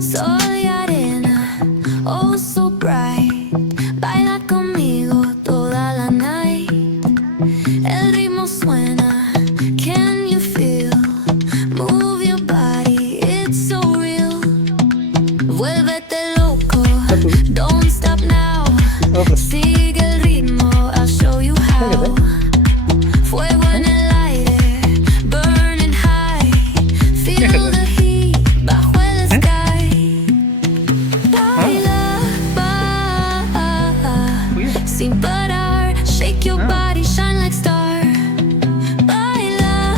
Soy arena, oh so bright. Baila conmigo toda la night. El ritmo suena, can you feel? Move your body, it's so real. Vuélvete loco, don't stop now. Sigue el ritmo, I'll show you how. Fuego en el aire, burning high. Feel the heat bajo el sky. Baila, sin parar. Shake your body, shine like star. Baila,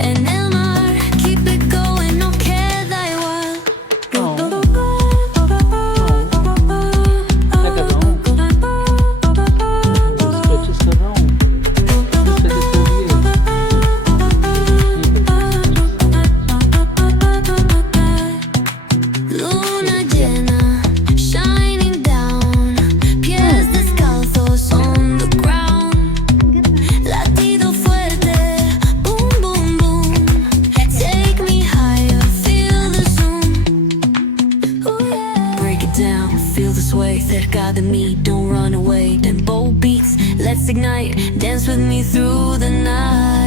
en el mar. Keep it going, no queda igual. Luna llena, shining down. Pies descalzos on the ground. Latido fuerte, boom, boom, boom. Take me higher, feel the zoom. Ooh, yeah. Break it down, feel the sway. Cerca de mí, don't run away. Tempo beats, let's ignite. Dance with me through the night.